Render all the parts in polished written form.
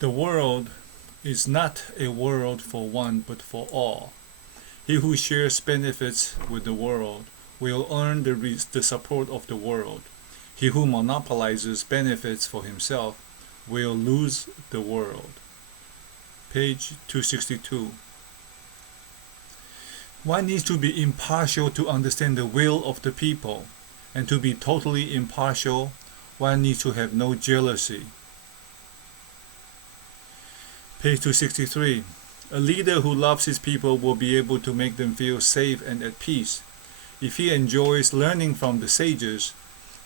The world is not a world for one but for all. He who shares benefits with the world will earn the support of the world. He who monopolizes benefits for himself will lose the world. Page 262. One needs to be impartial to understand the will of the people, and to be totally impartial, one needs to have no jealousy. Page 263. A leader who loves his people will be able to make them feel safe and at peace. If he enjoys learning from the sages,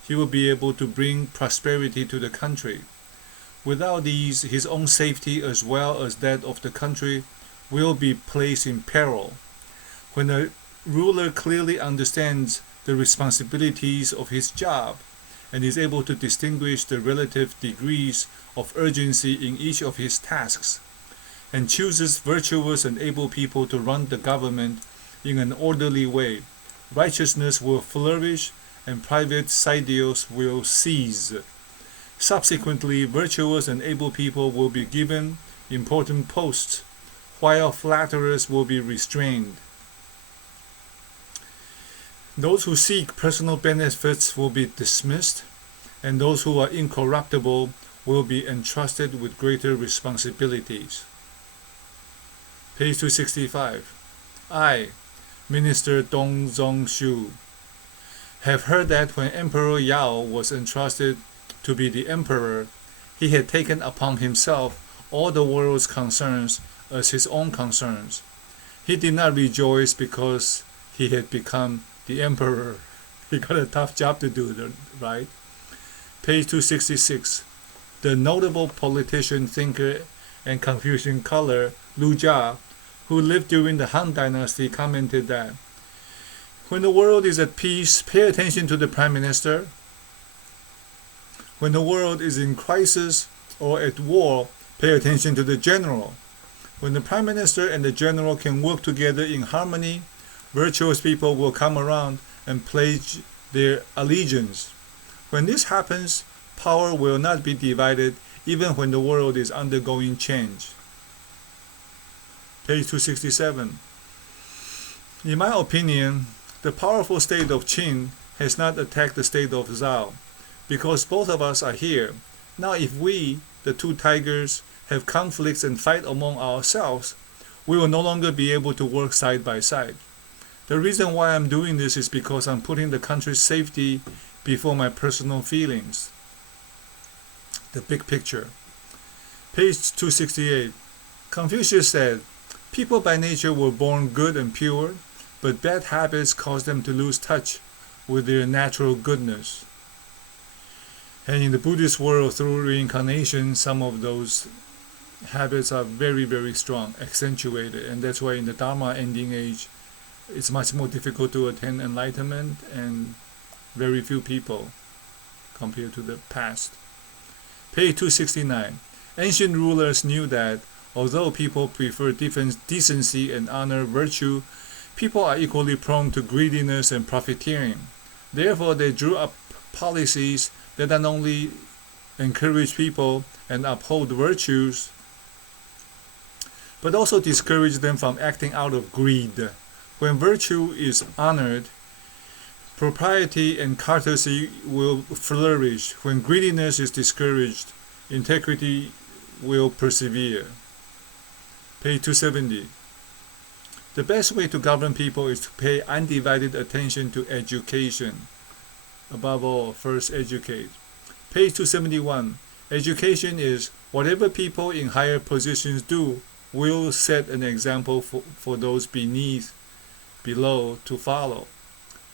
he will be able to bring prosperity to the country. Without these, his own safety as well as that of the country will be placed in peril. When a ruler clearly understands the responsibilities of his job and is able to distinguish the relative degrees of urgency in each of his tasks, and chooses virtuous and able people to run the government in an orderly way, righteousness will flourish and private ideals will cease. Subsequently, virtuous and able people will be given important posts, while flatterers will be restrained. Those who seek personal benefits will be dismissed, and those who are incorruptible will be entrusted with greater responsibilities. Page 265. I, Minister Dong Zhongshu, have heard that when Emperor Yao was entrusted to be the emperor, he had taken upon himself all the world's concerns as his own concerns. He did not rejoice because he had become the emperor. He got a tough job to do, right? Page 266. The notable politician, thinker, and Confucian scholar Lu Jia, who lived during the Han Dynasty, commented that when the world is at peace, pay attention to the prime minister. When the world is in crisis or at war, pay attention to the general. When the prime minister and the general can work together in harmony, virtuous people will come around and pledge their allegiance. When this happens, power will not be divided even when the world is undergoing change. Page 267. In my opinion, the powerful state of Qin has not attacked the state of Zhao, because both of us are here. Now if we, the two tigers, have conflicts and fight among ourselves, we will no longer be able to work side by side. The reason why I'm doing this is because I'm putting the country's safety before my personal feelings. The big picture. Page 268. Confucius said, people by nature were born good and pure, but bad habits cause them to lose touch with their natural goodness. And in the Buddhist world, through reincarnation, some of those habits are very, very strong, accentuated. And that's why in the Dharma ending age, it's much more difficult to attain enlightenment, and very few people compared to the past. Page 269. Ancient rulers knew that although people prefer decency and honor virtue, people are equally prone to greediness and profiteering. Therefore, they drew up policies that not only encourage people and uphold virtues, but also discourage them from acting out of greed. When virtue is honored, propriety and courtesy will flourish. When greediness is discouraged, integrity will persevere. Page 270. The best way to govern people is to pay undivided attention to education. Above all, first educate. Page 271. Education is whatever people in higher positions do will set an example for those below to follow.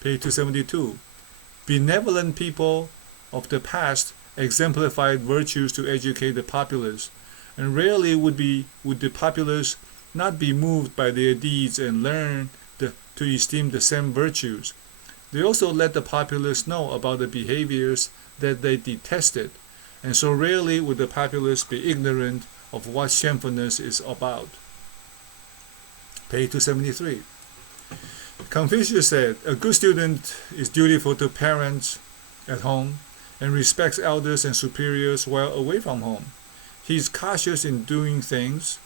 Page 272. Benevolent people of the past exemplified virtues to educate the populace, and rarely would the populace not be moved by their deeds and learn to esteem the same virtues. They also let the populace know about the behaviors that they detested, and so rarely would the populace be ignorant of what shamefulness is about. Page 273. Confucius said, a good student is dutiful to parents at home and respects elders and superiors while away from home. He is cautious in doing things,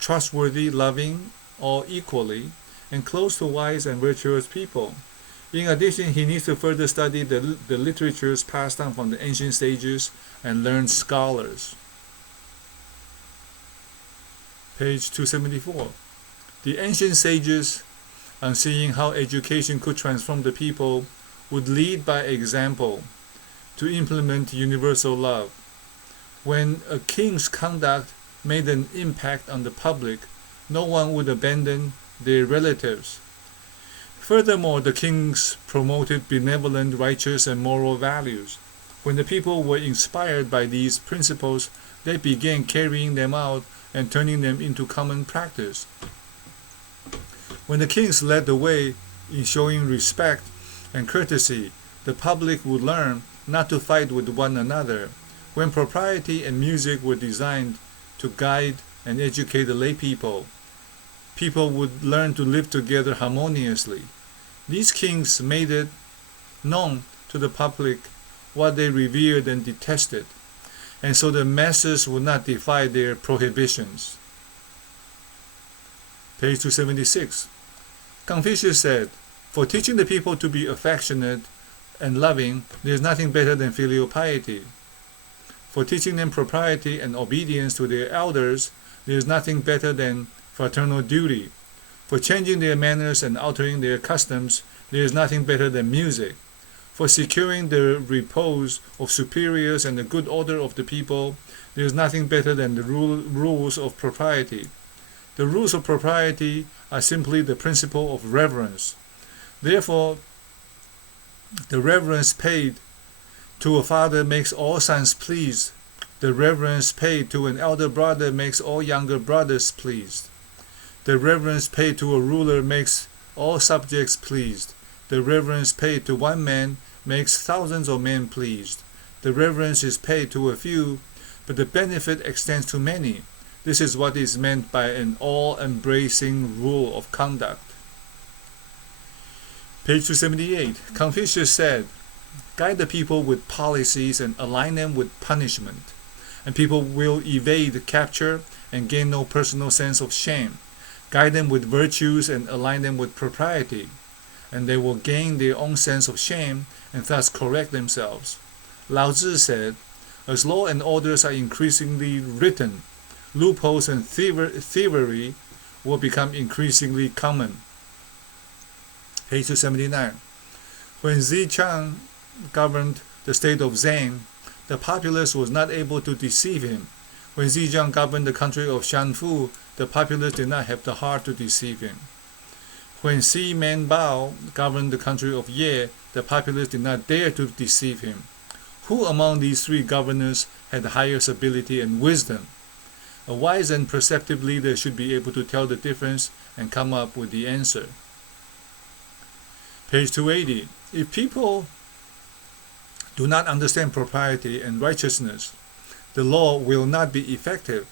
trustworthy, loving, all equally, and close to wise and virtuous people. In addition, he needs to further study the literatures passed down from the ancient sages and learned scholars. Page 274. The ancient sages, on seeing how education could transform the people, would lead by example to implement universal love. When a king's conduct made an impact on the public, no one would abandon their relatives. Furthermore, the kings promoted benevolent, righteous, and moral values. When the people were inspired by these principles, they began carrying them out and turning them into common practice. When the kings led the way in showing respect and courtesy, the public would learn not to fight with one another. When propriety and music were designed to guide and educate the lay people, people would learn to live together harmoniously. These kings made it known to the public what they revered and detested, and so the masses would not defy their prohibitions. Page 276. Confucius said, "For teaching the people to be affectionate and loving, there is nothing better than filial piety. For teaching them propriety and obedience to their elders, there is nothing better than fraternal duty. For changing their manners and altering their customs, there is nothing better than music. For securing the repose of superiors and the good order of the people, there is nothing better than the rules of propriety. The rules of propriety are simply the principle of reverence. Therefore, the reverence paid to a father makes all sons pleased. The reverence paid to an elder brother makes all younger brothers pleased. The reverence paid to a ruler makes all subjects pleased. The reverence paid to one man makes thousands of men pleased. The reverence is paid to a few, but the benefit extends to many. This is what is meant by an all-embracing rule of conduct." Page 278. Confucius said, "Guide the people with policies and align them with punishment, and people will evade capture and gain no personal sense of shame. Guide them with virtues and align them with propriety, and they will gain their own sense of shame and thus correct themselves." Lao Tzu said, "As law and orders are increasingly written, loopholes and thievery will become increasingly common." Page 279. When Zichang governed the state of Zhang, the populace was not able to deceive him. When Zhejiang governed the country of Shanfu, the populace did not have the heart to deceive him. When Si Manbao governed the country of Ye, the populace did not dare to deceive him. Who among these three governors had the highest ability and wisdom? A wise and perceptive leader should be able to tell the difference and come up with the answer. Page 280. If people do not understand propriety and righteousness, the law will not be effective.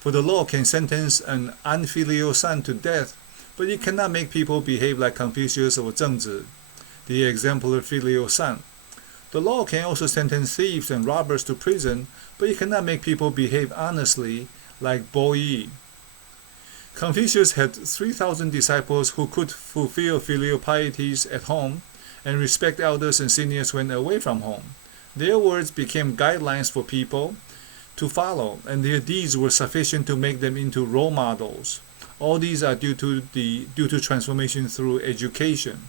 For the law can sentence an unfilial son to death, but it cannot make people behave like Confucius or Zhengzi, the exemplar filial son. The law can also sentence thieves and robbers to prison, but it cannot make people behave honestly like Bo Yi. Confucius had 3,000 disciples who could fulfill filial pieties at home and respect elders and seniors when away from home. Their words became guidelines for people to follow, and their deeds were sufficient to make them into role models. All these are due to transformation through education.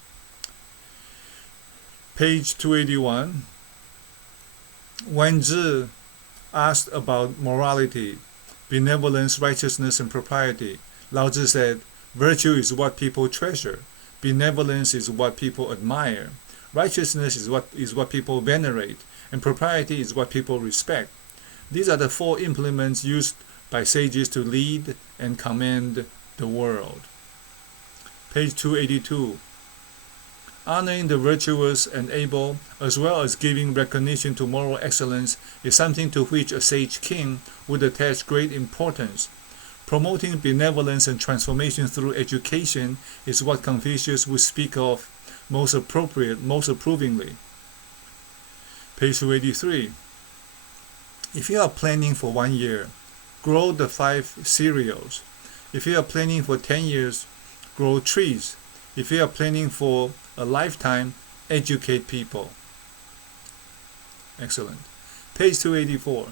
Page 281. Wen Zhi asked about morality, benevolence, righteousness, and propriety. Lao Tzu said, "Virtue is what people treasure. Benevolence is what people admire. Righteousness is what people venerate. And propriety is what people respect. These are the four implements used by sages to lead and command the world." Page 282. Honoring the virtuous and able, as well as giving recognition to moral excellence, is something to which a sage king would attach great importance. Promoting benevolence and transformation through education is what Confucius would speak of most approvingly. Page 283. If you are planning for 1 year, grow the 5 cereals. If you are planning for 10 years, grow trees. If you are planning for a lifetime, educate people. Excellent. Page 284.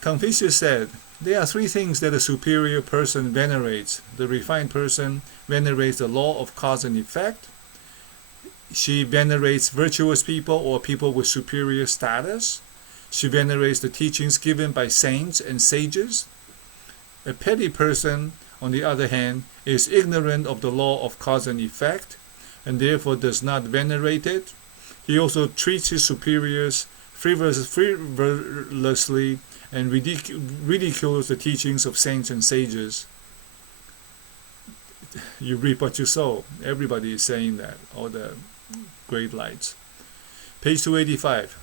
Confucius said, there are 3 things that a superior person venerates. The refined person venerates the law of cause and effect. She venerates virtuous people or people with superior status. She venerates the teachings given by saints and sages. A petty person, on the other hand, is ignorant of the law of cause and effect, and therefore does not venerate it. He also treats his superiors frivolously and ridicules the teachings of saints and sages. You reap what you sow. Everybody is saying that, all the great lights. Page 285.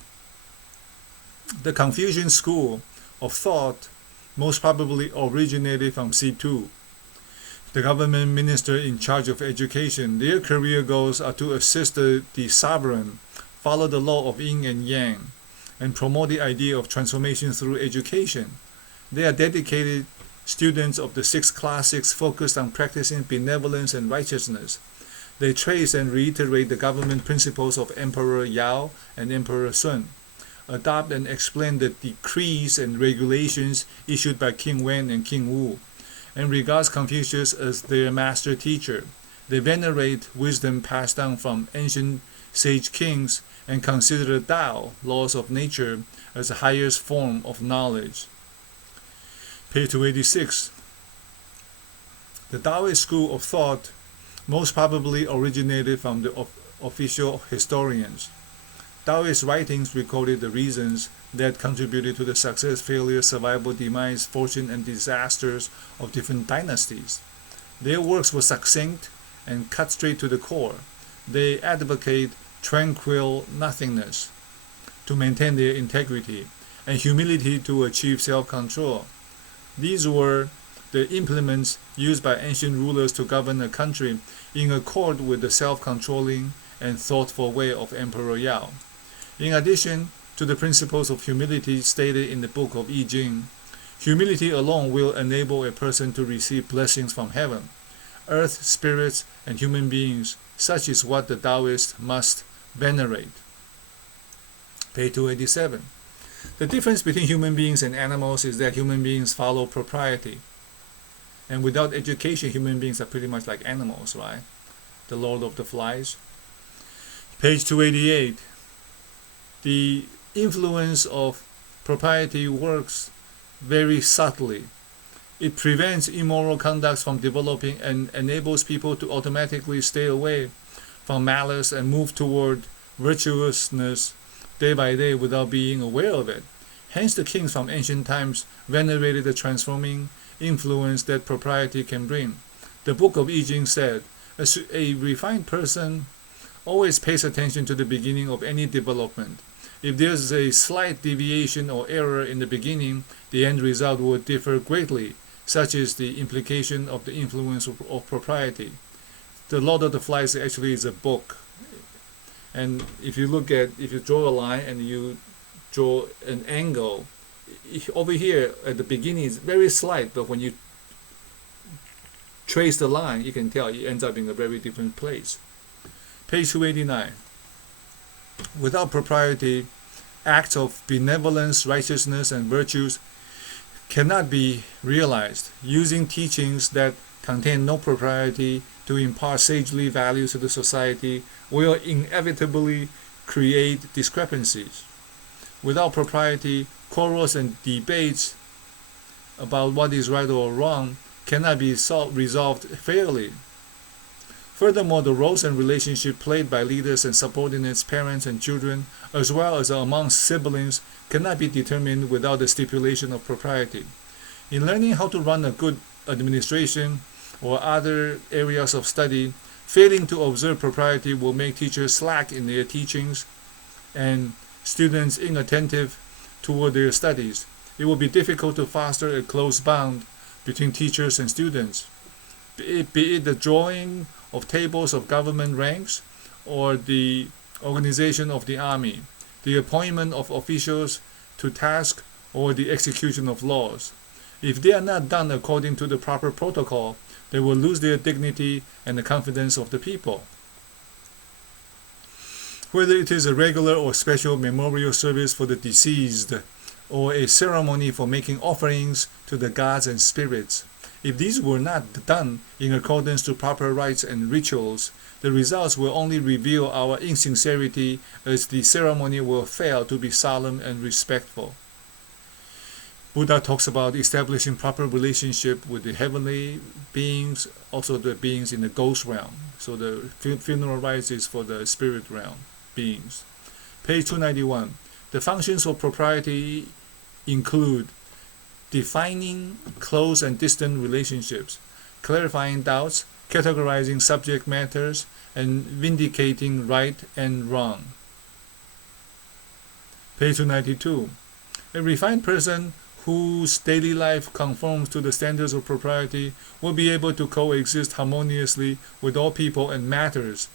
The Confucian school of thought most probably originated from C2, the government minister in charge of education. Their career goals are to assist the sovereign, follow the law of yin and yang, and promote the idea of transformation through education. They are dedicated students of the 6 classics focused on practicing benevolence and righteousness. They trace and reiterate the government principles of Emperor Yao and Emperor Sun, adopt and explain the decrees and regulations issued by King Wen and King Wu, and regards Confucius as their master teacher. They venerate wisdom passed down from ancient sage kings and consider the Tao, laws of nature, as the highest form of knowledge. Page 286. The Taoist school of thought most probably originated from the official historians. Taoist writings recorded the reasons that contributed to the success, failure, survival, demise, fortune, and disasters of different dynasties. Their works were succinct and cut straight to the core. They advocate tranquil nothingness to maintain their integrity and humility to achieve self-control. These were the implements used by ancient rulers to govern a country in accord with the self-controlling and thoughtful way of Emperor Yao. In addition to the principles of humility stated in the book of I Ching, humility alone will enable a person to receive blessings from heaven, earth, spirits, and human beings. Such is what the Taoists must venerate. Page 287. The difference between human beings and animals is that human beings follow propriety. And without education, human beings are pretty much like animals, right? The Lord of the Flies. Page 288. The influence of propriety works very subtly. It prevents immoral conduct from developing and enables people to automatically stay away from malice and move toward virtuousness day by day without being aware of it. Hence the kings from ancient times venerated the transforming influence that propriety can bring. The book of I Ching said, a refined person always pays attention to the beginning of any development. If there's a slight deviation or error in the beginning, the end result will differ greatly. Such is the implication of the influence of propriety. The Lord of the Flies actually is a book. And if you draw a line and you draw an angle, over here at the beginning is very slight, but when you trace the line, you can tell it ends up in a very different place. Page 289. Without propriety, acts of benevolence, righteousness, and virtues cannot be realized. Using teachings that contain no propriety to impart sagely values to the society will inevitably create discrepancies. Without propriety, quarrels and debates about what is right or wrong cannot be resolved fairly. Furthermore, the roles and relationship played by leaders and subordinates, parents and children, as well as among siblings, cannot be determined without the stipulation of propriety. In learning how to run a good administration or other areas of study, failing to observe propriety will make teachers slack in their teachings and students inattentive toward their studies. It will be difficult to foster a close bond between teachers and students. Be it the drawing of tables of government ranks or the organization of the army, the appointment of officials to tasks or the execution of laws. If they are not done according to the proper protocol, they will lose their dignity and the confidence of the people. Whether it is a regular or special memorial service for the deceased, or a ceremony for making offerings to the gods and spirits, if these were not done in accordance to proper rites and rituals, the results will only reveal our insincerity, as the ceremony will fail to be solemn and respectful. Buddha talks about establishing proper relationship with the heavenly beings, also the beings in the ghost realm. So the funeral rites is for the spirit realm beings. Page 291. The functions of propriety include defining close and distant relationships, clarifying doubts, categorizing subject matters, and vindicating right and wrong. Page 292. A refined person whose daily life conforms to the standards of propriety will be able to coexist harmoniously with all people and matters.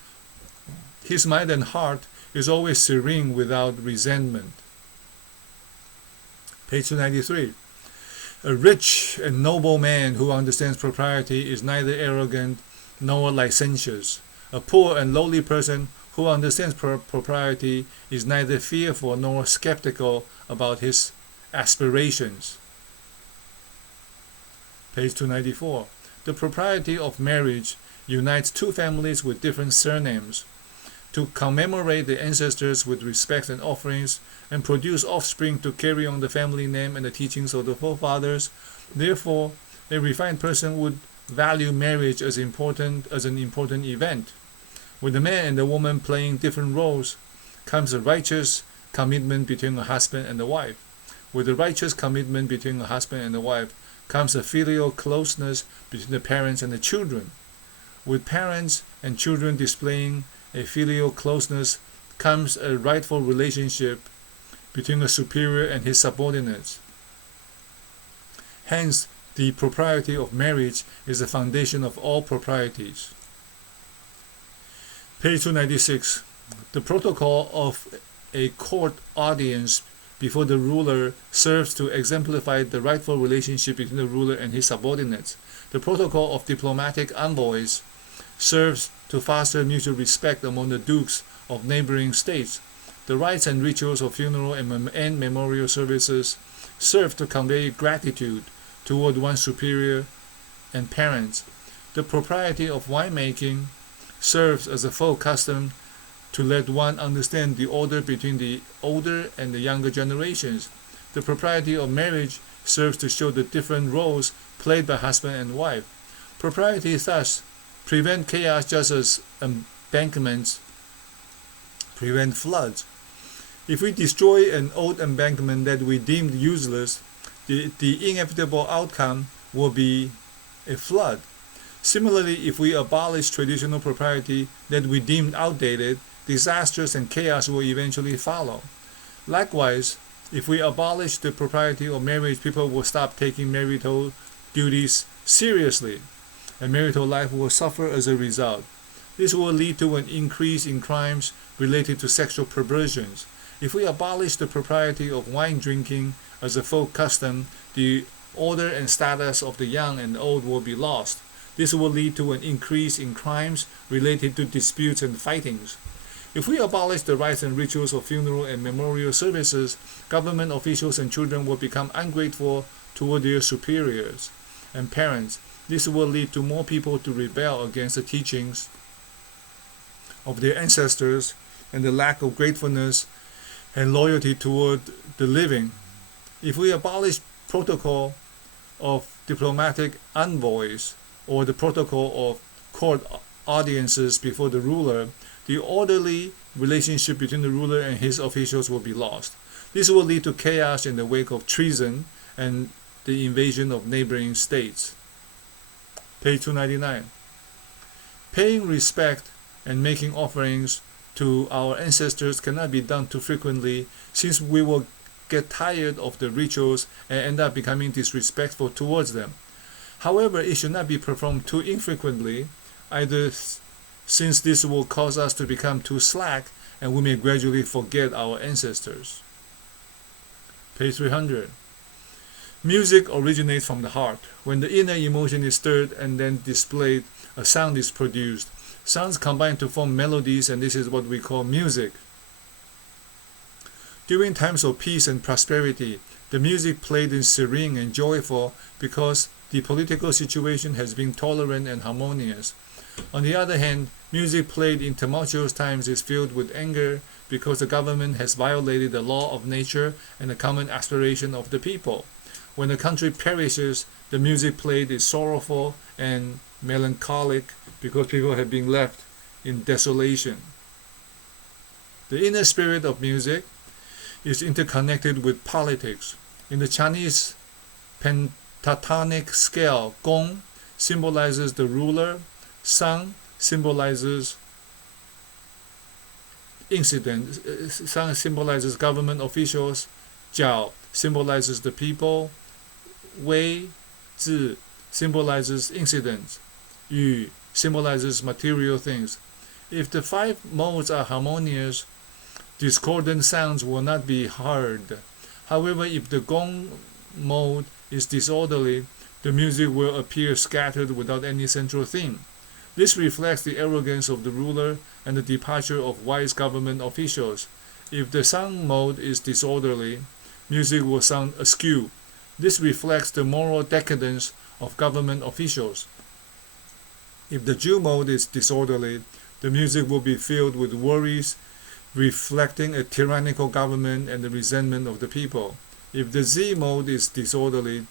His mind and heart is always serene without resentment. Page 293. A rich and noble man who understands propriety is neither arrogant nor licentious. A poor and lowly person who understands propriety is neither fearful nor skeptical about his aspirations. Page 294. The propriety of marriage unites two families with different surnames to commemorate the ancestors with respect and offerings and produce offspring to carry on the family name and the teachings of the forefathers. Therefore, a refined person would value marriage as an important event. With the man and the woman playing different roles comes a righteous commitment between a husband and a wife. With the righteous commitment between a husband and a wife comes a filial closeness between the parents and the children. With parents and children displaying a filial closeness comes a rightful relationship between a superior and his subordinates. Hence, the propriety of marriage is the foundation of all proprieties. Page 296. The protocol of a court audience before the ruler serves to exemplify the rightful relationship between the ruler and his subordinates. The protocol of diplomatic envoys serves to foster mutual respect among the dukes of neighboring states. The rites and rituals of funeral and memorial services serve to convey gratitude toward one's superior and parents. The propriety of winemaking serves as a folk custom to let one understand the order between the older and the younger generations. The propriety of marriage serves to show the different roles played by husband and wife. Propriety thus prevent chaos just as embankments prevent floods. If we destroy an old embankment that we deemed useless, the inevitable outcome will be a flood. Similarly, if we abolish traditional propriety that we deemed outdated, disasters and chaos will eventually follow. Likewise, if we abolish the propriety of marriage, people will stop taking marital duties seriously, and marital life will suffer as a result. This will lead to an increase in crimes related to sexual perversions. If we abolish the propriety of wine drinking as a folk custom, the order and status of the young and old will be lost. This will lead to an increase in crimes related to disputes and fightings. If we abolish the rites and rituals of funeral and memorial services, government officials and children will become ungrateful toward their superiors and parents. This will lead to more people to rebel against the teachings of their ancestors and the lack of gratefulness and loyalty toward the living. If we abolish protocol of diplomatic envoys or the protocol of court audiences before the ruler, the orderly relationship between the ruler and his officials will be lost. This will lead to chaos in the wake of treason and the invasion of neighboring states. Page 299. Paying respect and making offerings to our ancestors cannot be done too frequently, since we will get tired of the rituals and end up becoming disrespectful towards them. However, it should not be performed too infrequently, either since this will cause us to become too slack and we may gradually forget our ancestors. Page 300. Music originates from the heart. When the inner emotion is stirred and then displayed, a sound is produced. Sounds combine to form melodies, and this is what we call music. During times of peace and prosperity, the music played is serene and joyful because the political situation has been tolerant and harmonious. On the other hand, music played in tumultuous times is filled with anger because the government has violated the law of nature and the common aspiration of the people. When the country perishes, the music played is sorrowful and melancholic because people have been left in desolation. The inner spirit of music is interconnected with politics. In the Chinese pentatonic scale, gong symbolizes the ruler, sang symbolizes sang symbolizes government officials, jiao symbolizes the people, wei zi symbolizes incidents, yu symbolizes material things. If the five modes are harmonious, discordant sounds will not be heard. However, if the gong mode is disorderly, the music will appear scattered without any central theme. This reflects the arrogance of the ruler and the departure of wise government officials. If the sang mode is disorderly, music will sound askew. This reflects the moral decadence of government officials. If the ju mode is disorderly, the music will be filled with worries, reflecting a tyrannical government and the resentment of the people. If the Z mode is disorderly,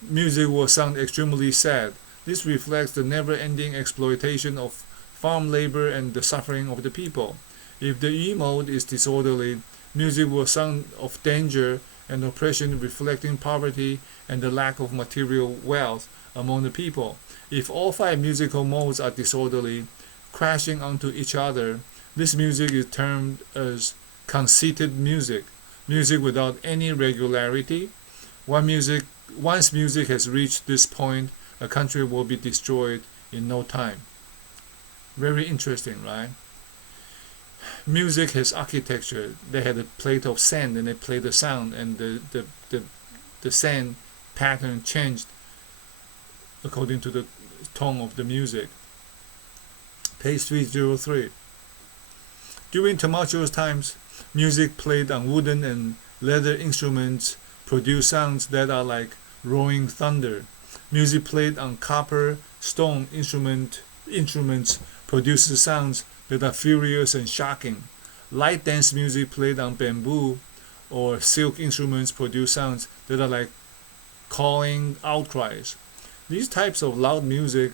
music will sound extremely sad. This reflects the never-ending exploitation of farm labor and the suffering of the people. If the E mode is disorderly, music will sound of danger and oppression, reflecting poverty and the lack of material wealth among the people. If all five musical modes are disorderly, crashing onto each other, this music is termed as conceited music, music without any regularity. Once music has reached this point, a country will be destroyed in no time. Very interesting, right? Music has architecture. They had a plate of sand and they played the sound, and the sand pattern changed according to the tone of the music. Page 303. During tumultuous times, music played on wooden and leather instruments produced sounds that are like roaring thunder. Music played on copper, stone instruments produces sounds that are furious and shocking. Light dance music played on bamboo or silk instruments produce sounds that are like calling outcries. These types of loud music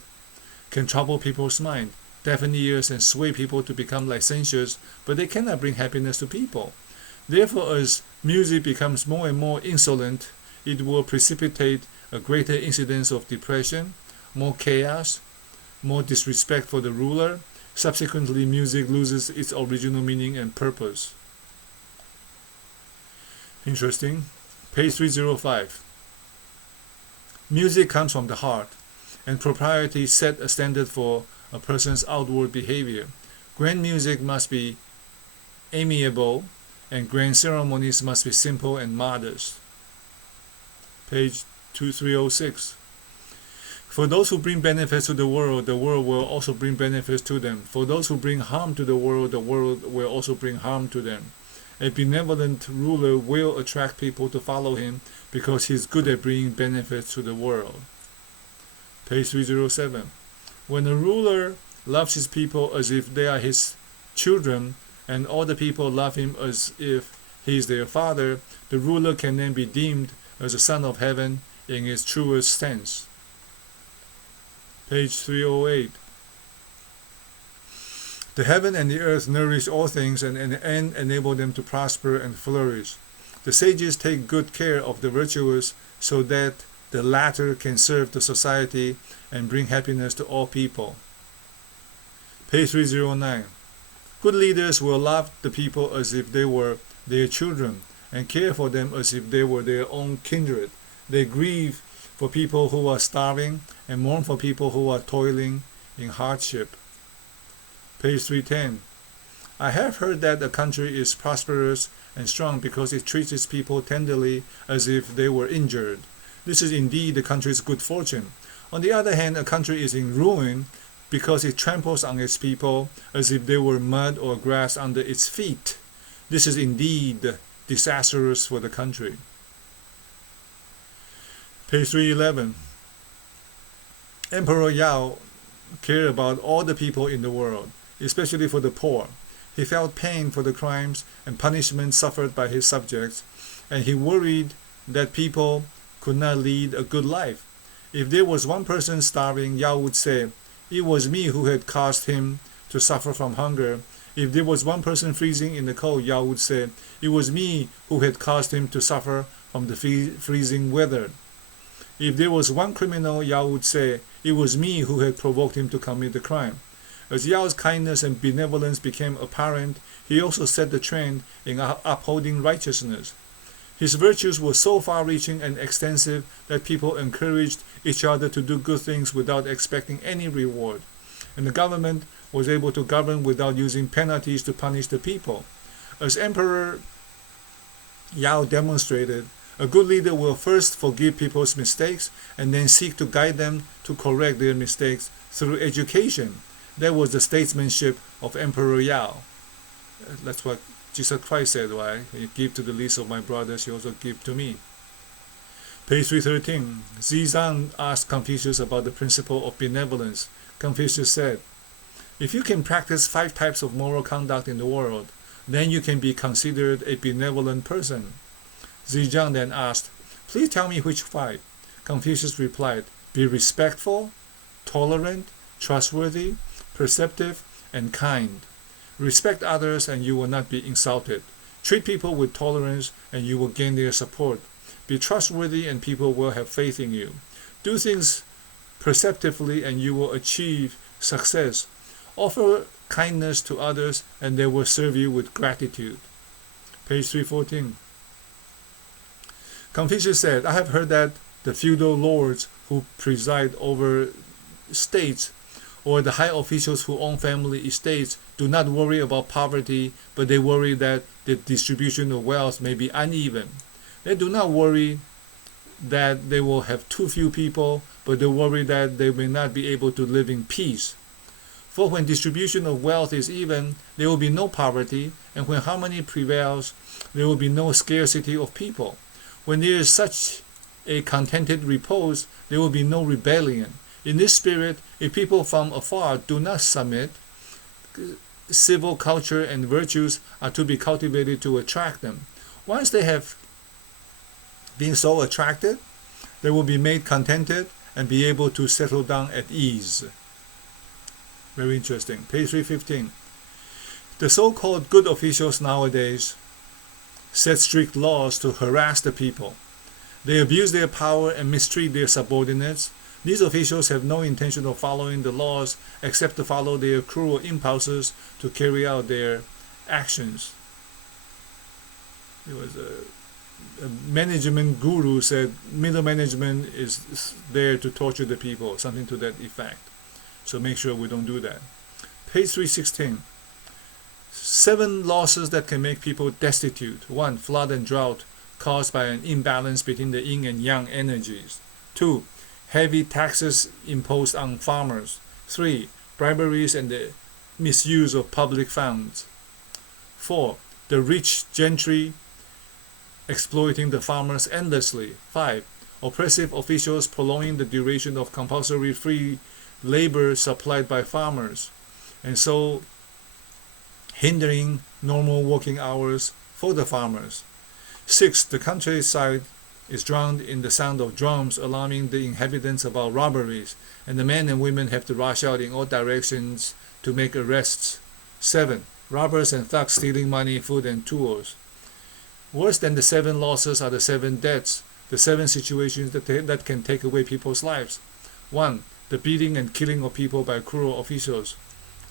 can trouble people's mind, deafen ears, and sway people to become licentious, but they cannot bring happiness to people. Therefore, as music becomes more and more insolent, it will precipitate a greater incidence of depression, more chaos, more disrespect for the ruler. Subsequently, music loses its original meaning and purpose. Interesting. Page 305. Music comes from the heart, and propriety set a standard for a person's outward behavior. Grand music must be amiable, and grand ceremonies must be simple and modest. Page 2306. For those who bring benefits to the world will also bring benefits to them. For those who bring harm to the world will also bring harm to them. A benevolent ruler will attract people to follow him because he is good at bringing benefits to the world. Page 307. When a ruler loves his people as if they are his children, and all the people love him as if he is their father, the ruler can then be deemed as a son of heaven in its truest sense. Page 308. The heaven and the earth nourish all things and enable them to prosper and flourish. The sages take good care of the virtuous so that the latter can serve the society and bring happiness to all people. Page 309. Good leaders will love the people as if they were their children and care for them as if they were their own kindred. They grieve for people who are starving and mourn for people who are toiling in hardship. Page 310. I have heard that a country is prosperous and strong because it treats its people tenderly as if they were injured. This is indeed the country's good fortune. On the other hand, a country is in ruin because it tramples on its people as if they were mud or grass under its feet. This is indeed disastrous for the country. Page 311. Emperor Yao cared about all the people in the world, especially for the poor. He felt pain for the crimes and punishments suffered by his subjects, and he worried that people could not lead a good life. If there was one person starving, Yao would say, "It was me who had caused him to suffer from hunger." If there was one person freezing in the cold, Yao would say, "It was me who had caused him to suffer from the freezing weather." If there was one criminal, Yao would say, "It was me who had provoked him to commit the crime." As Yao's kindness and benevolence became apparent, he also set the trend in upholding righteousness. His virtues were so far-reaching and extensive that people encouraged each other to do good things without expecting any reward, and the government was able to govern without using penalties to punish the people. As Emperor Yao demonstrated, a good leader will first forgive people's mistakes and then seek to guide them to correct their mistakes through education. That was the statesmanship of Emperor Yao. That's what Jesus Christ said, right? When you give to the least of my brothers, you also give to me. Page 313. Zizang asked Confucius about the principle of benevolence. Confucius said, "If you can practice 5 types of moral conduct in the world, then you can be considered a benevolent person." Zizang then asked, "Please tell me which 5?" Confucius replied, "Be respectful, tolerant, trustworthy, perceptive, and kind. Respect others and you will not be insulted. Treat people with tolerance and you will gain their support. Be trustworthy and people will have faith in you. Do things perceptively and you will achieve success. Offer kindness to others and they will serve you with gratitude." Page 314. Confucius said, "I have heard that the feudal lords who preside over states or the high officials who own family estates do not worry about poverty, but they worry that the distribution of wealth may be uneven. They do not worry that they will have too few people, but they worry that they may not be able to live in peace. For when distribution of wealth is even, there will be no poverty, and when harmony prevails, there will be no scarcity of people. When there is such a contented repose, there will be no rebellion. In this spirit, if people from afar do not submit, civil culture and virtues are to be cultivated to attract them. Once they have been so attracted, they will be made contented and be able to settle down at ease." Very interesting. Page 315. The so-called good officials nowadays set strict laws to harass the people. They abuse their power and mistreat their subordinates. These officials have no intention of following the laws except to follow their cruel impulses to carry out their actions. There was a management guru said middle management is there to torture the people, something to that effect. So make sure we don't do that. Page 316. 7 losses that can make people destitute. 1. Flood and drought caused by an imbalance between the yin and yang energies. 2. Heavy taxes imposed on farmers. 3. Briberies and the misuse of public funds. 4. The rich gentry exploiting the farmers endlessly. 5. Oppressive officials prolonging the duration of compulsory free labor supplied by farmers, and so hindering normal working hours for the farmers. 6. The countryside is drowned in the sound of drums, alarming the inhabitants about robberies, and the men and women have to rush out in all directions to make arrests. 7. Robbers and thugs stealing money, food, and tools. Worse than the 7 losses are the 7 deaths, the 7 situations that can take away people's lives. 1. The beating and killing of people by cruel officials.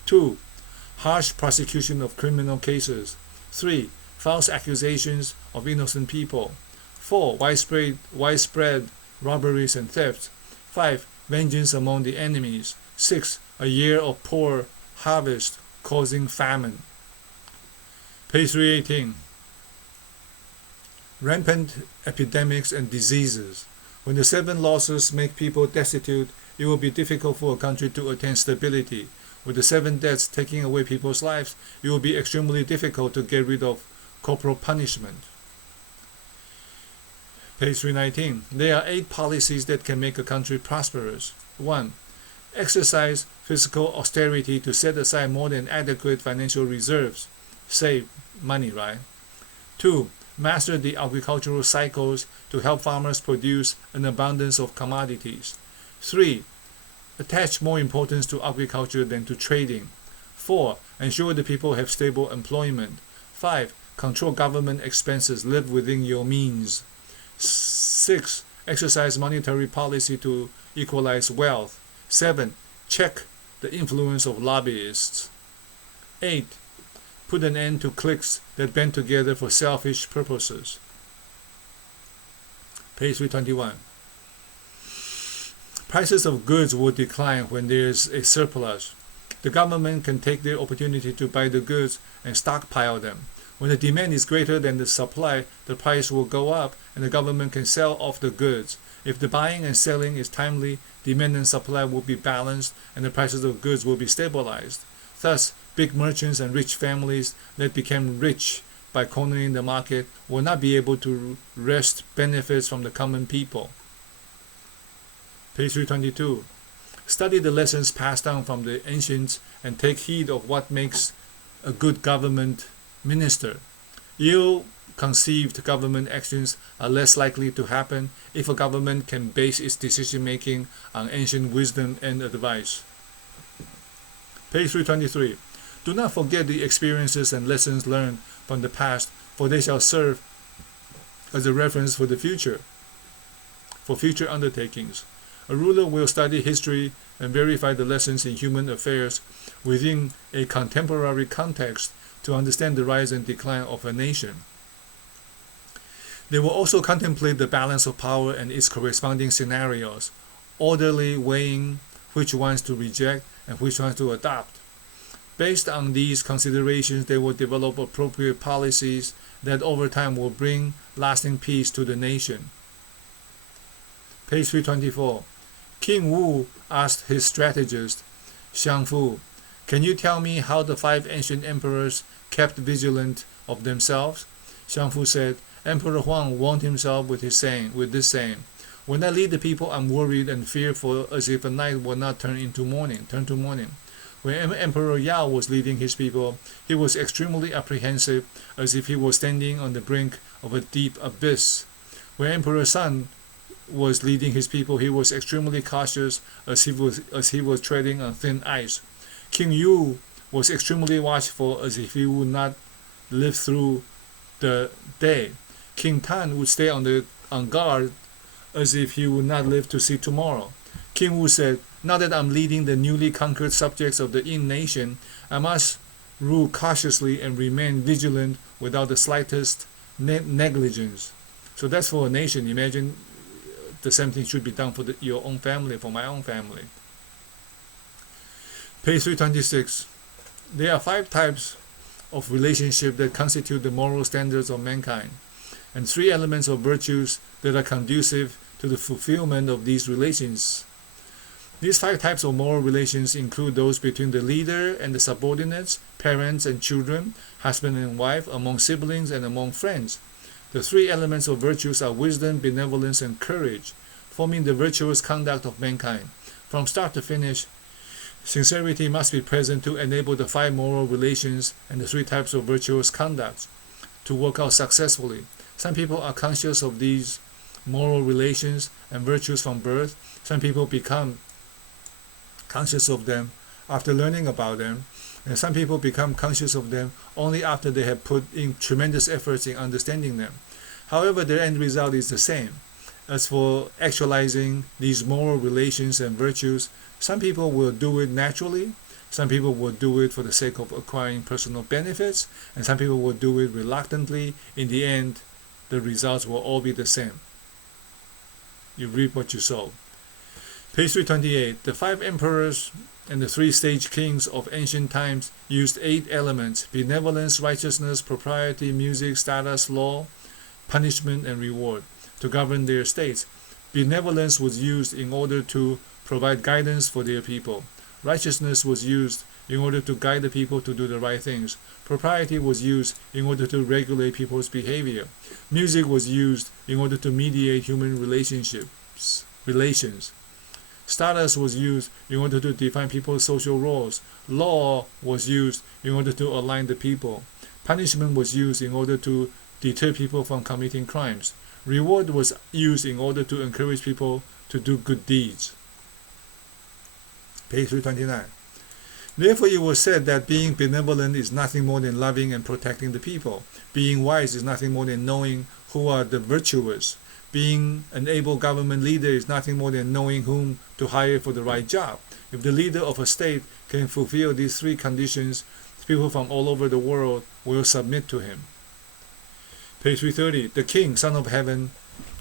2. Harsh prosecution of criminal cases. 3. False accusations of innocent people. 4. Widespread robberies and thefts. 5. Vengeance among the enemies. 6. A year of poor harvest causing famine. Page 318. Rampant epidemics and diseases. When the 7 losses make people destitute, it will be difficult for a country to attain stability. With the 7 deaths taking away people's lives, it will be extremely difficult to get rid of corporal punishment. Page 319. There are 8 policies that can make a country prosperous. 1. Exercise fiscal austerity to set aside more than adequate financial reserves. Save money, right? 2. Master the agricultural cycles to help farmers produce an abundance of commodities. 3. Attach more importance to agriculture than to trading. 4. Ensure the people have stable employment. 5. Control government expenses. Live within your means. 6. Exercise monetary policy to equalize wealth. 7. Check the influence of lobbyists. 8. Put an end to cliques that band together for selfish purposes. Page 321. Prices of goods will decline when there is a surplus. The government can take the opportunity to buy the goods and stockpile them. When the demand is greater than the supply, the price will go up and the government can sell off the goods. If the buying and selling is timely, demand and supply will be balanced and the prices of goods will be stabilized. Thus, big merchants and rich families that became rich by cornering the market will not be able to wrest benefits from the common people. Page 322. Study the lessons passed down from the ancients and take heed of what makes a good government minister. Ill-conceived government actions are less likely to happen if a government can base its decision-making on ancient wisdom and advice. Page 323. Do not forget the experiences and lessons learned from the past, for they shall serve as a reference for the future, for future undertakings. A ruler will study history and verify the lessons in human affairs within a contemporary context to understand the rise and decline of a nation. They will also contemplate the balance of power and its corresponding scenarios, orderly weighing which ones to reject and which ones to adopt. Based on these considerations, they will develop appropriate policies that over time will bring lasting peace to the nation. Page 324. King Wu asked his strategist, Xiangfu, "Can you tell me how the 5 ancient emperors kept vigilant of themselves?" Xiangfu said, "Emperor Huang warned himself with this saying, when I lead the people, I'm worried and fearful as if a night will not turn to morning. When Emperor Yao was leading his people, he was extremely apprehensive as if he was standing on the brink of a deep abyss. When Emperor Sun was leading his people, he was extremely cautious as he was treading on thin ice. King Yu was extremely watchful as if he would not live through the day. King Tan would stay on guard as if he would not live to see tomorrow. King Wu said, "Now that I'm leading the newly conquered subjects of the Yin nation, I must rule cautiously and remain vigilant without the slightest negligence." So that's for a nation. Imagine the same thing should be done for your own family, for my own family. Page 326. There are 5 types of relationship that constitute the moral standards of mankind, and 3 elements of virtues that are conducive to the fulfillment of these relations. These 5 types of moral relations include those between the leader and the subordinates, parents and children, husband and wife, among siblings and among friends. The 3 elements of virtues are wisdom, benevolence, and courage, forming the virtuous conduct of mankind. From start to finish, sincerity must be present to enable the 5 moral relations and the 3 types of virtuous conduct to work out successfully. Some people are conscious of these moral relations and virtues from birth. Some people become conscious of them after learning about them, and some people become conscious of them only after they have put in tremendous efforts in understanding them. However, their end result is the same. As for actualizing these moral relations and virtues, some people will do it naturally, some people will do it for the sake of acquiring personal benefits, and some people will do it reluctantly. In the end, the results will all be the same. You reap what you sow. Page 328. The 5 emperors and the 3 sage kings of ancient times used 8 elements: benevolence, righteousness, propriety, music, status, law, punishment, and reward to govern their states. Benevolence was used in order to provide guidance for their people. Righteousness was used in order to guide the people to do the right things. Propriety was used in order to regulate people's behavior. Music was used in order to mediate human relations. Status was used in order to define people's social roles. Law was used in order to align the people. Punishment was used in order to deter people from committing crimes. Reward was used in order to encourage people to do good deeds. Page 329. Therefore it was said that being benevolent is nothing more than loving and protecting the people. Being wise is nothing more than knowing who are the virtuous. Being an able government leader is nothing more than knowing whom to hire for the right job. If the leader of a state can fulfill these three conditions, people from all over the world will submit to him. Page 330. The king, son of heaven,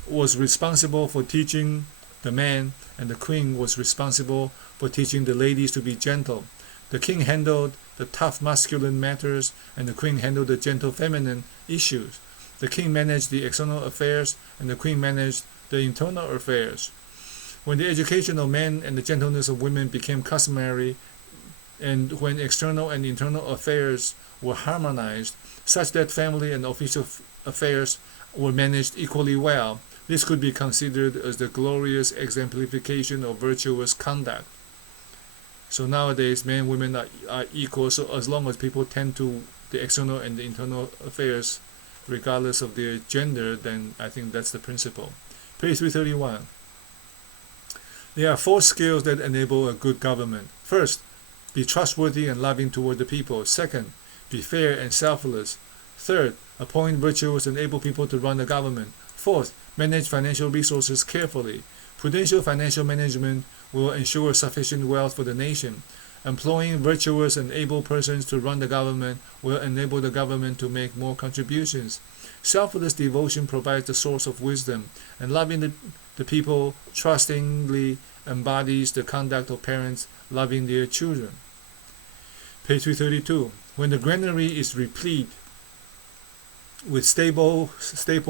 was responsible for teaching the man, and the queen was responsible for teaching the ladies to be gentle. The king handled the tough masculine matters, and the queen handled the gentle feminine issues. The king managed the external affairs, and the queen managed the internal affairs. When the education of men and the gentleness of women became customary, and when external and internal affairs were harmonized, such that family and official affairs were managed equally well, this could be considered as the glorious exemplification of virtuous conduct. So nowadays, men and women are equal, so as long as people tend to the external and the internal affairs, regardless of their gender, then I think that's the principle. Page 331. There are 4 skills that enable a good government. First, be trustworthy and loving toward the people. Second, be fair and selfless. Third, appoint virtuous and able people to run the government. Fourth, manage financial resources carefully. Prudential financial management will ensure sufficient wealth for the nation. Employing virtuous and able persons to run the government will enable the government to make more contributions. Selfless devotion provides the source of wisdom, and loving the people trustingly embodies the conduct of parents loving their children. Page 332. When the granary is replete with staple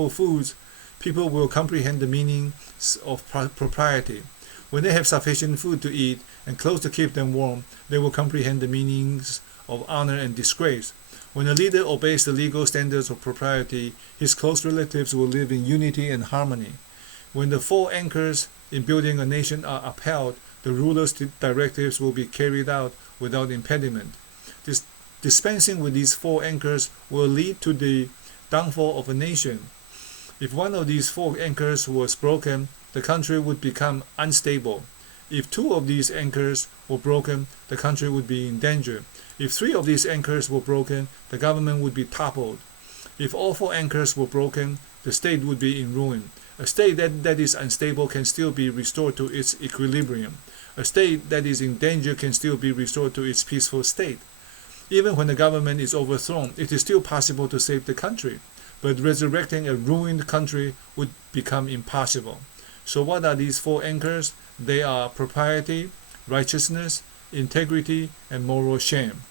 foods, people will comprehend the meanings of propriety. When they have sufficient food to eat and clothes to keep them warm, they will comprehend the meanings of honor and disgrace. When a leader obeys the legal standards of propriety, his close relatives will live in unity and harmony. When the 4 anchors in building a nation are upheld, the ruler's directives will be carried out without impediment. Dispensing with these 4 anchors will lead to the downfall of a nation. If one of these 4 anchors was broken, the country would become unstable. If 2 of these anchors were broken, the country would be in danger. If 3 of these anchors were broken, the government would be toppled. If all 4 anchors were broken, the state would be in ruin. A state that is unstable can still be restored to its equilibrium. A state that is in danger can still be restored to its peaceful state. Even when the government is overthrown, it is still possible to save the country. But resurrecting a ruined country would become impossible. So what are these 4 anchors? They are propriety, righteousness, integrity, and moral shame.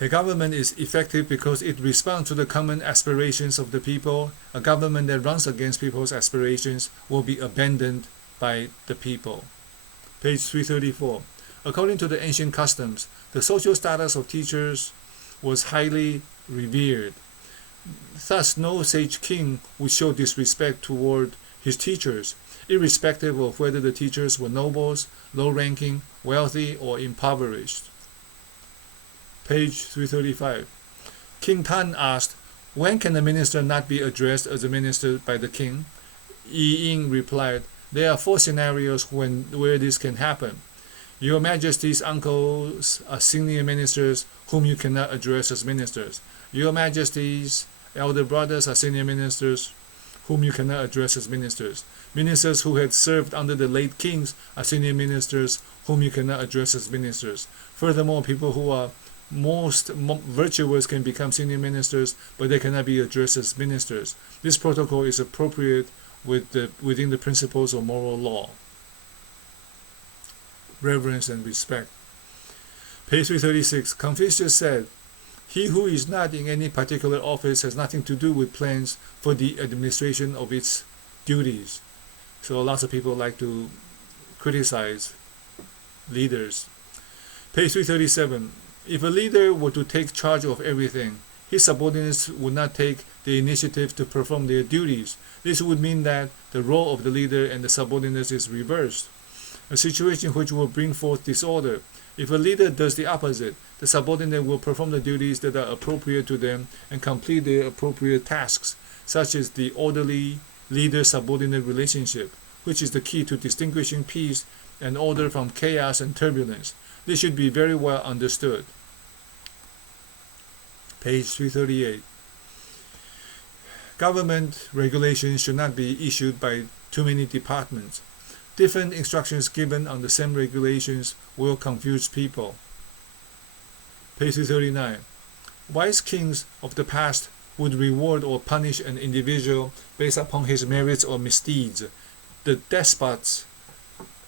A government is effective because it responds to the common aspirations of the people. A government that runs against people's aspirations will be abandoned by the people. Page 334. According to the ancient customs, the social status of teachers was highly revered. Thus, no sage king would show disrespect toward his teachers, irrespective of whether the teachers were nobles, low-ranking, wealthy, or impoverished. Page 335. King Tan asked, "When can a minister not be addressed as a minister by the king?" Yi Ying replied, "There are 4 scenarios where this can happen. Your Majesty's uncles are senior ministers whom you cannot address as ministers. Your Majesty's elder brothers are senior ministers whom you cannot address as ministers. Ministers who had served under the late kings are senior ministers whom you cannot address as ministers. Furthermore, people who are most virtuous can become senior ministers, but they cannot be addressed as ministers. This protocol is appropriate within the principles of moral law." Reverence and respect. Page 336. Confucius said, "He who is not in any particular office has nothing to do with plans for the administration of its duties. So lots of people like to criticize leaders. Page 337. If a leader were to take charge of everything, his subordinates would not take the initiative to perform their duties. This would mean that the role of the leader and the subordinates is reversed, a situation which will bring forth disorder. If a leader does the opposite, the subordinate will perform the duties that are appropriate to them and complete their appropriate tasks, such as the orderly leader-subordinate relationship, which is the key to distinguishing peace and order from chaos and turbulence. This should be very well understood. Page 338. Government regulations should not be issued by too many departments. Different instructions given on the same regulations will confuse people. Page 339. Wise kings of the past would reward or punish an individual based upon his merits or misdeeds. The despots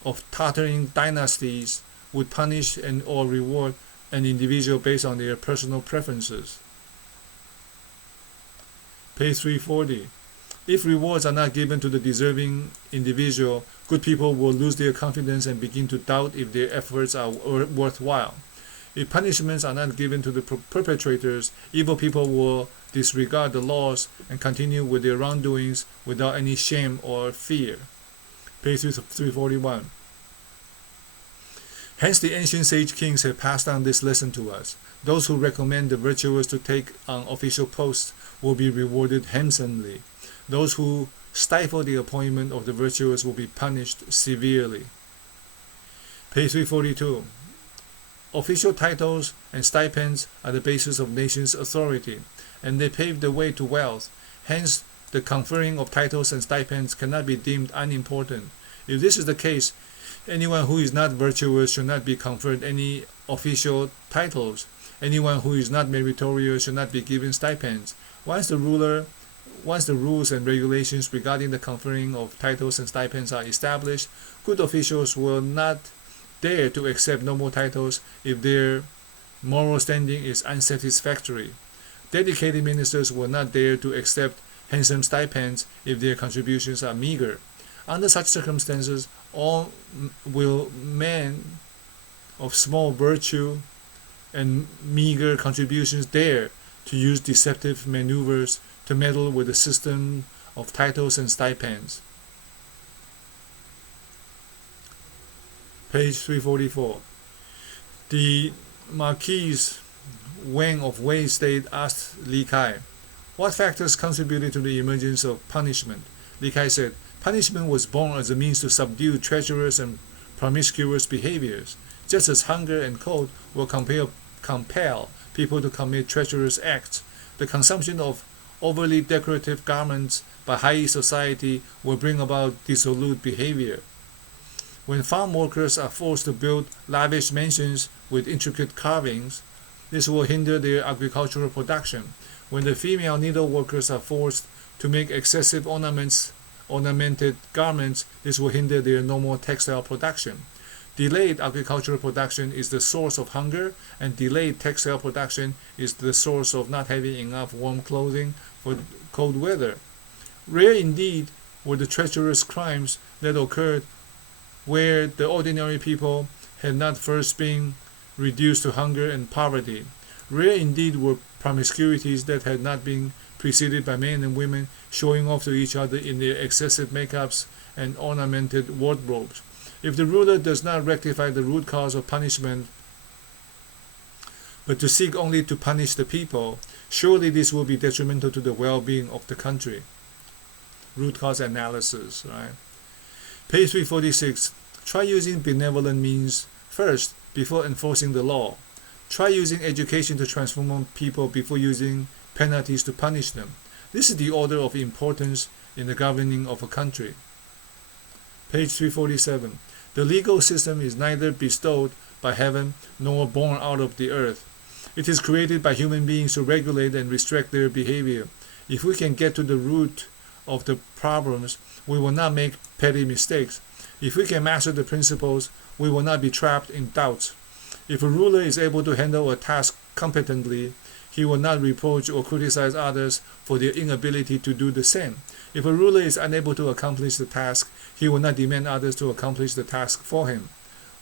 of tottering dynasties would punish and or reward an individual based on their personal preferences. Page 340. If rewards are not given to the deserving individual, good people will lose their confidence and begin to doubt if their efforts are worthwhile. If punishments are not given to the perpetrators, evil people will disregard the laws and continue with their wrongdoings without any shame or fear. Page 341. Hence the ancient sage kings have passed on this lesson to us. Those who recommend the virtuous to take on official posts will be rewarded handsomely. Those who stifle the appointment of the virtuous will be punished severely. Page 342. Official titles and stipends are the basis of nations' authority, and they pave the way to wealth. Hence, the conferring of titles and stipends cannot be deemed unimportant. If this is the case, anyone who is not virtuous should not be conferred any official titles. Anyone who is not meritorious should not be given stipends. Once the rules and regulations regarding the conferring of titles and stipends are established, good officials will not dare to accept noble titles if their moral standing is unsatisfactory. Dedicated ministers will not dare to accept handsome stipends if their contributions are meager. Under such circumstances, all will men of small virtue and meager contributions dare to use deceptive maneuvers to meddle with the system of titles and stipends. Page 344. The Marquis Wang of Wei State asked Li Kai, what factors contributed to the emergence of punishment? Li Kai said, punishment was born as a means to subdue treacherous and promiscuous behaviors, just as hunger and cold will compel people to commit treacherous acts. The consumption of overly decorative garments by high society will bring about dissolute behavior. When farm workers are forced to build lavish mansions with intricate carvings, this will hinder their agricultural production. When the female needle workers are forced to make excessive ornamented garments, this will hinder their normal textile production. Delayed agricultural production is the source of hunger, and delayed textile production is the source of not having enough warm clothing for cold weather. Rare indeed were the treacherous crimes that occurred where the ordinary people had not first been reduced to hunger and poverty. Rare indeed were promiscuities that had not been preceded by men and women showing off to each other in their excessive makeups and ornamented wardrobes. If the ruler does not rectify the root cause of punishment, but to seek only to punish the people, surely this will be detrimental to the well-being of the country. Root cause analysis, right? Page 346. Try using benevolent means first before enforcing the law. Try using education to transform people before using penalties to punish them. This is the order of importance in the governing of a country. Page 347. The legal system is neither bestowed by heaven nor born out of the earth. It is created by human beings to regulate and restrict their behavior. If we can get to the root of the problems, we will not make petty mistakes. If we can master the principles, we will not be trapped in doubts. If a ruler is able to handle a task competently, he will not reproach or criticize others for their inability to do the same. If a ruler is unable to accomplish the task, he will not demand others to accomplish the task for him.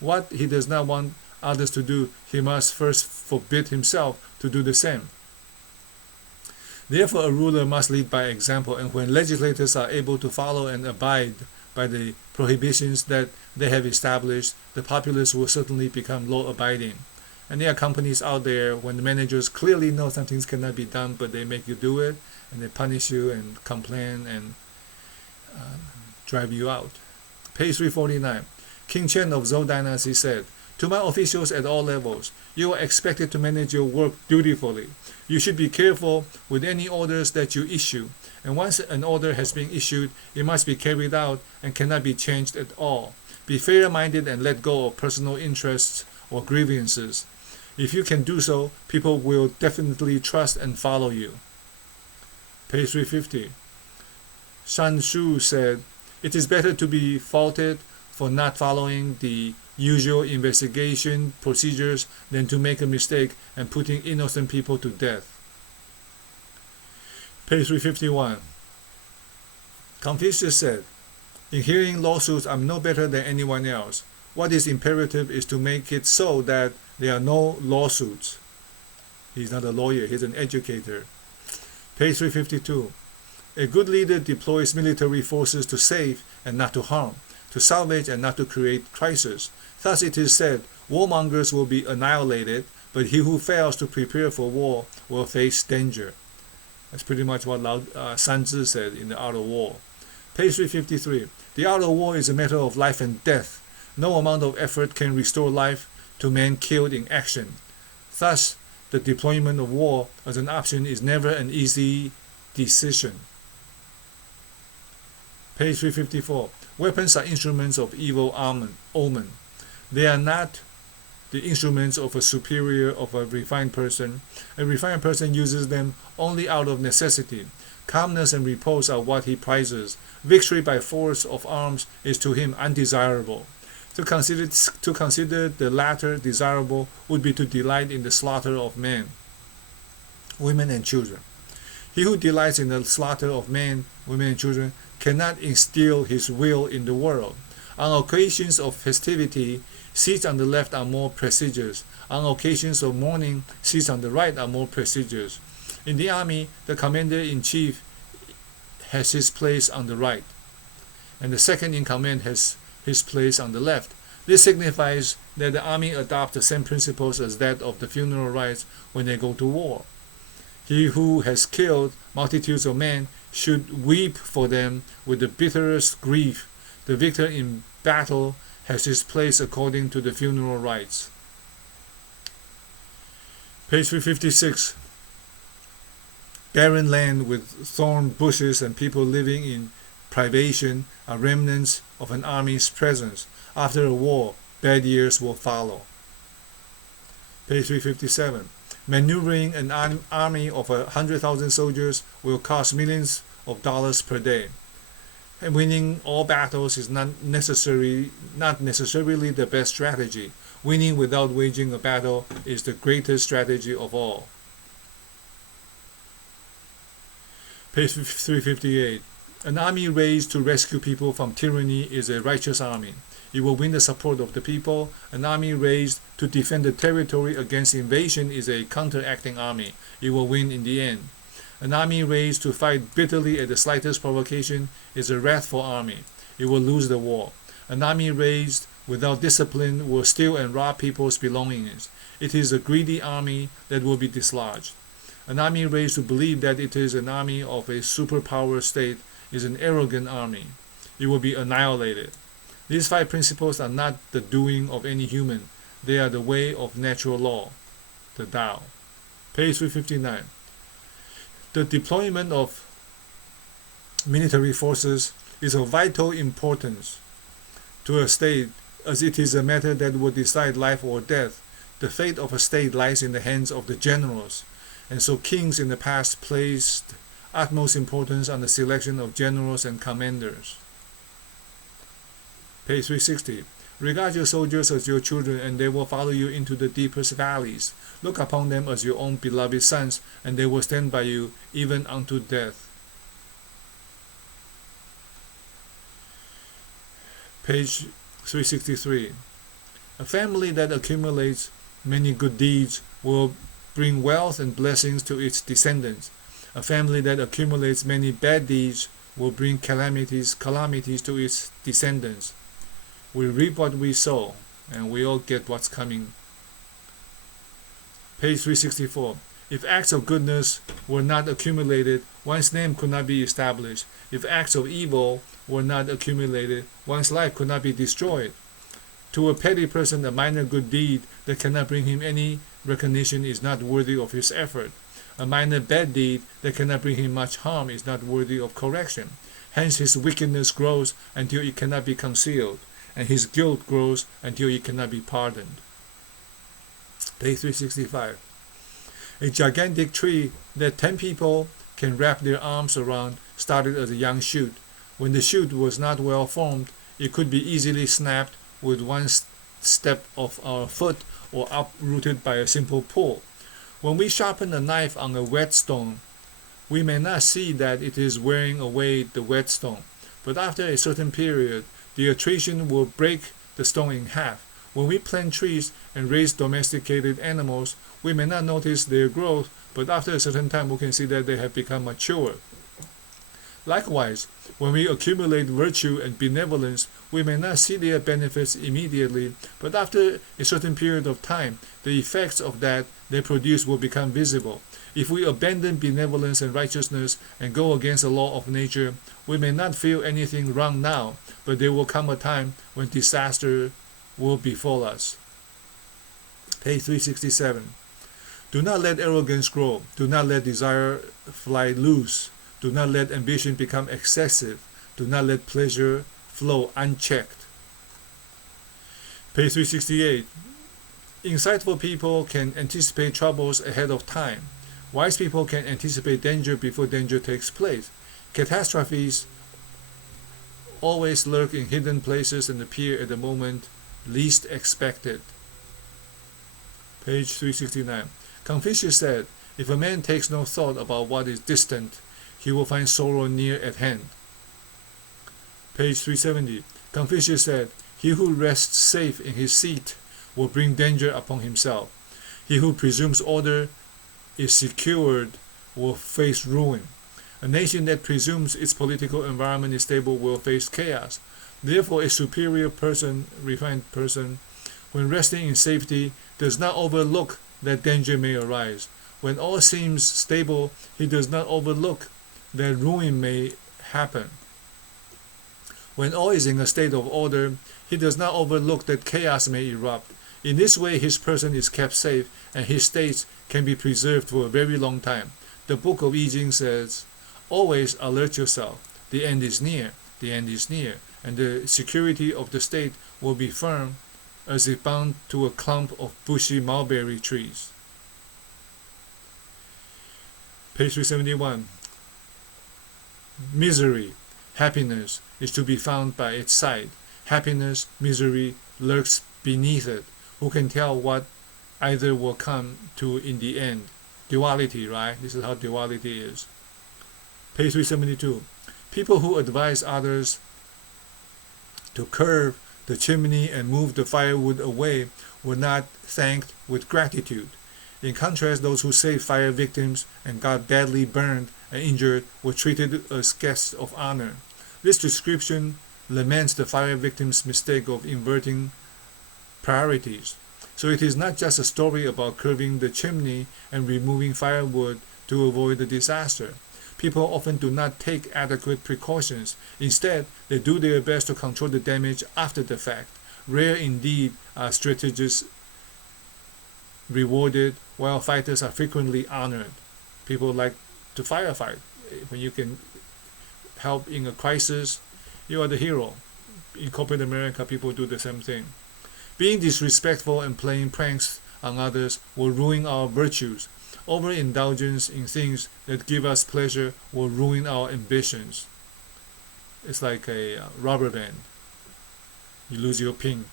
What he does not want others to do, he must first forbid himself to do the same. Therefore, a ruler must lead by example, and when legislators are able to follow and abide by the prohibitions that they have established, the populace will certainly become law-abiding. And there are companies out there when the managers clearly know some things cannot be done, but they make you do it, and they punish you and complain and drive you out. Page 349. King Chen of Zhou Dynasty said, "To my officials at all levels, you are expected to manage your work dutifully. You should be careful with any orders that you issue, and once an order has been issued, it must be carried out and cannot be changed at all. Be fair-minded and let go of personal interests or grievances. If you can do so, people will definitely trust and follow you." Page 350. Shan Shu said, "It is better to be faulted for not following the usual investigation procedures than to make a mistake and putting innocent people to death." Page 351. Confucius said, "In hearing lawsuits, I'm no better than anyone else. What is imperative is to make it so that there are no lawsuits." He's not a lawyer, he's an educator. Page 352. A good leader deploys military forces to save and not to harm, to salvage and not to create crisis. Thus it is said, warmongers will be annihilated, but he who fails to prepare for war will face danger. That's pretty much what Sun Tzu said in The Art of War. Page 353. The art of war is a matter of life and death. No amount of effort can restore life to men killed in action. Thus, the deployment of war as an option is never an easy decision. Page 354. Weapons are instruments of evil omen. They are not the instruments of a superior, of a refined person. A refined person uses them only out of necessity. Calmness and repose are what he prizes. Victory by force of arms is to him undesirable. To consider the latter desirable would be to delight in the slaughter of men, women, and children. He who delights in the slaughter of men, women, and children cannot instill his will in the world. On occasions of festivity, seats on the left are more prestigious. On occasions of mourning, seats on the right are more prestigious. In the army, the commander-in-chief has his place on the right, and the second-in-command has his place on the left. This signifies that the army adopts the same principles as that of the funeral rites when they go to war. He who has killed multitudes of men should weep for them with the bitterest grief. The victor in battle has his place according to the funeral rites. Page 356. Barren land with thorn bushes and people living in privation are remnants of an army's presence. After a war, bad years will follow. Page 357. Maneuvering an army of 100,000 soldiers will cost millions of dollars per day. And winning all battles is not necessarily the best strategy. Winning without waging a battle is the greatest strategy of all. Page 358. An army raised to rescue people from tyranny is a righteous army. It will win the support of the people. An army raised to defend the territory against invasion is a counteracting army. It will win in the end. An army raised to fight bitterly at the slightest provocation is a wrathful army. It will lose the war. An army raised without discipline will steal and rob people's belongings. It is a greedy army that will be dislodged. An army raised to believe that it is an army of a superpower state is an arrogant army. It will be annihilated. These 5 principles are not the doing of any human. They are the way of natural law, the Tao. Page 359. The deployment of military forces is of vital importance to a state, as it is a matter that will decide life or death. The fate of a state lies in the hands of the generals, and so kings in the past placed utmost importance on the selection of generals and commanders. Page 360. Regard your soldiers as your children, and they will follow you into the deepest valleys. Look upon them as your own beloved sons, and they will stand by you even unto death. Page 363. A family that accumulates many good deeds will bring wealth and blessings to its descendants. A family that accumulates many bad deeds will bring calamities to its descendants. We reap what we sow, and we all get what's coming. Page 364. If acts of goodness were not accumulated, one's name could not be established. If acts of evil were not accumulated, one's life could not be destroyed. To a petty person, a minor good deed that cannot bring him any recognition is not worthy of his effort. A minor bad deed that cannot bring him much harm is not worthy of correction. Hence his wickedness grows until it cannot be concealed, and his guilt grows until it cannot be pardoned. Page 365. A gigantic tree that 10 people can wrap their arms around started as a young shoot. When the shoot was not well formed, it could be easily snapped with one step of our foot or uprooted by a simple pull. When we sharpen a knife on a whetstone, we may not see that it is wearing away the whetstone, but after a certain period, the attrition will break the stone in half. When we plant trees and raise domesticated animals, we may not notice their growth, but after a certain time we can see that they have become mature. Likewise, when we accumulate virtue and benevolence, we may not see their benefits immediately, but after a certain period of time, the effects of that they produce will become visible. If we abandon benevolence and righteousness and go against the law of nature, we may not feel anything wrong now, but there will come a time when disaster will befall us. Page 367. Do not let arrogance grow. Do not let desire fly loose. Do not let ambition become excessive. Do not let pleasure flow unchecked. Page 368. Insightful people can anticipate troubles ahead of time. Wise people can anticipate danger before danger takes place. Catastrophes always lurk in hidden places and appear at the moment least expected. Page 369. Confucius said, if a man takes no thought about what is distant, he will find sorrow near at hand. Page 370. Confucius said, he who rests safe in his seat will bring danger upon himself. He who presumes order is secured will face ruin. A nation that presumes its political environment is stable will face chaos. Therefore, a superior person, refined person, when resting in safety, does not overlook that danger may arise. When all seems stable, he does not overlook that ruin may happen. When all is in a state of order, he does not overlook that chaos may erupt. In this way, his person is kept safe, and his states can be preserved for a very long time. The Book of I Ching says, always alert yourself. The end is near. The end is near. And the security of the state will be firm as if bound to a clump of bushy mulberry trees. Page 371. Misery, happiness, is to be found by its side. Happiness, misery, lurks beneath it. Who can tell what either will come to in the end? Duality, right? This is how duality is. Page 372. People who advise others to curve the chimney and move the firewood away were not thanked with gratitude. In contrast, those who saved fire victims and got badly burned and injured were treated as guests of honor. This description laments the fire victims' mistake of inverting priorities. So it is not just a story about curving the chimney and removing firewood to avoid the disaster. People often do not take adequate precautions. Instead, they do their best to control the damage after the fact. Rare indeed are strategists rewarded, while fighters are frequently honored. People like to firefight. When you can help in a crisis, you are the hero. In corporate America, people do the same thing. Being disrespectful and playing pranks on others will ruin our virtues. Overindulgence in things that give us pleasure will ruin our ambitions. It's like a rubber band. You lose your pin.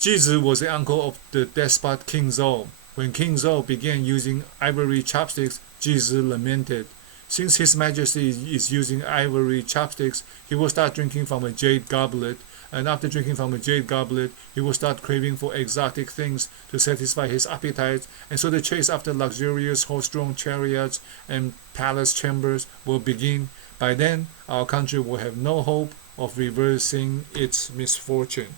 Jizi was the uncle of the despot King Zhou. When King Zhou began using ivory chopsticks, Jizi lamented. Since His Majesty is using ivory chopsticks, he will start drinking from a jade goblet, and after drinking from a jade goblet, he will start craving for exotic things to satisfy his appetite, and so the chase after luxurious horse-drawn chariots and palace chambers will begin. By then, our country will have no hope of reversing its misfortune.